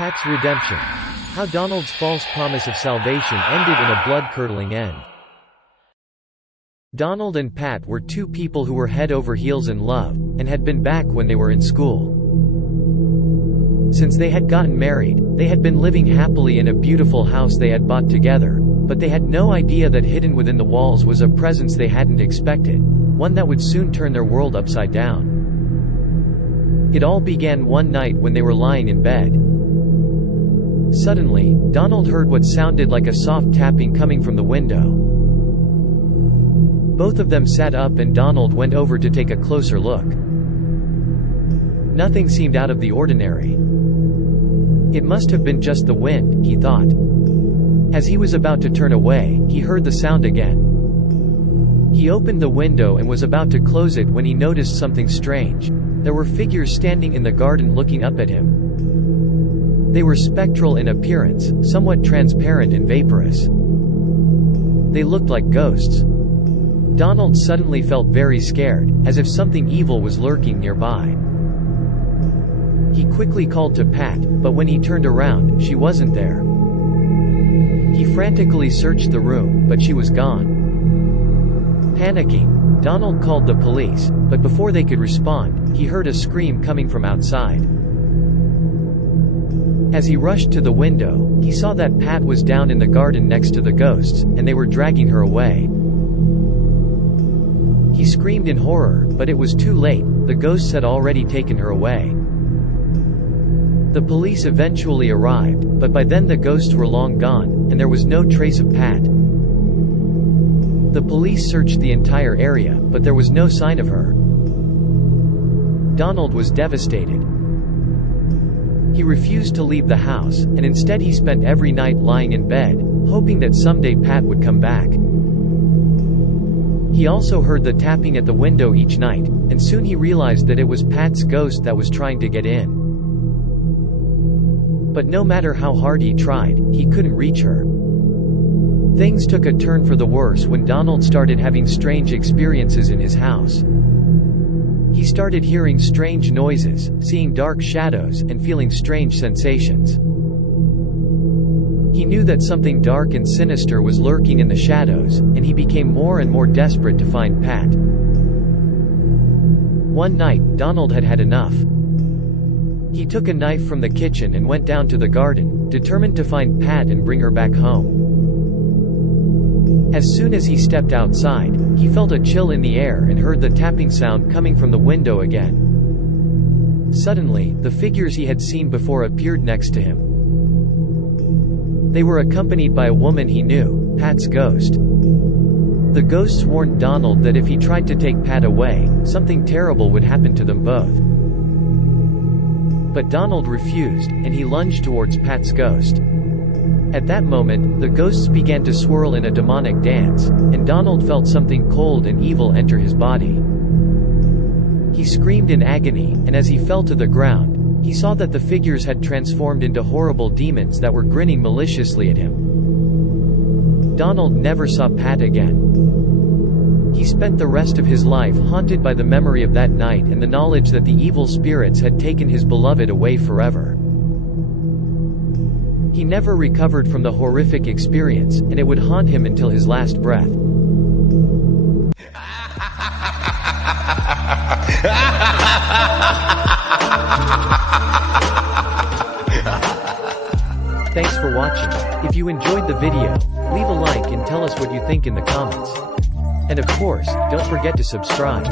Pat's redemption. How Donald's false promise of salvation ended in a blood-curdling end. Donald and Pat were two people who were head over heels in love, and had been back when they were in school. Since they had gotten married, they had been living happily in a beautiful house they had bought together, but they had no idea that hidden within the walls was a presence they hadn't expected, one that would soon turn their world upside down. It all began one night when they were lying in bed. Suddenly, Donald heard what sounded like a soft tapping coming from the window. Both of them sat up and Donald went over to take a closer look. Nothing seemed out of the ordinary. It must have been just the wind, he thought. As he was about to turn away, he heard the sound again. He opened the window and was about to close it when he noticed something strange. There were figures standing in the garden looking up at him. They were spectral in appearance, somewhat transparent and vaporous. They looked like ghosts. Donald suddenly felt very scared, as if something evil was lurking nearby. He quickly called to Pat, but when he turned around, she wasn't there. He frantically searched the room, but she was gone. Panicking, Donald called the police, but before they could respond, he heard a scream coming from outside. As he rushed to the window, he saw that Pat was down in the garden next to the ghosts, and they were dragging her away. He screamed in horror, but it was too late, the ghosts had already taken her away. The police eventually arrived, but by then the ghosts were long gone, and there was no trace of Pat. The police searched the entire area, but there was no sign of her. Donald was devastated. He refused to leave the house, and instead he spent every night lying in bed, hoping that someday Pat would come back. He also heard the tapping at the window each night, and soon he realized that it was Pat's ghost that was trying to get in. But no matter how hard he tried, he couldn't reach her. Things took a turn for the worse when Donald started having strange experiences in his house. He started hearing strange noises, seeing dark shadows, and feeling strange sensations. He knew that something dark and sinister was lurking in the shadows, and he became more and more desperate to find Pat. One night, Donald had had enough. He took a knife from the kitchen and went down to the garden, determined to find Pat and bring her back home. As soon as he stepped outside, he felt a chill in the air and heard the tapping sound coming from the window again. Suddenly, the figures he had seen before appeared next to him. They were accompanied by a woman he knew, Pat's ghost. The ghosts warned Donald that if he tried to take Pat away, something terrible would happen to them both. But Donald refused, and he lunged towards Pat's ghost. At that moment, the ghosts began to swirl in a demonic dance, and Donald felt something cold and evil enter his body. He screamed in agony, and as he fell to the ground, he saw that the figures had transformed into horrible demons that were grinning maliciously at him. Donald never saw Pat again. He spent the rest of his life haunted by the memory of that night and the knowledge that the evil spirits had taken his beloved away forever. He never recovered from the horrific experience, and it would haunt him until his last breath. Thanks for watching. If you enjoyed the video, leave a like and tell us what you think in the comments. And of course, don't forget to subscribe.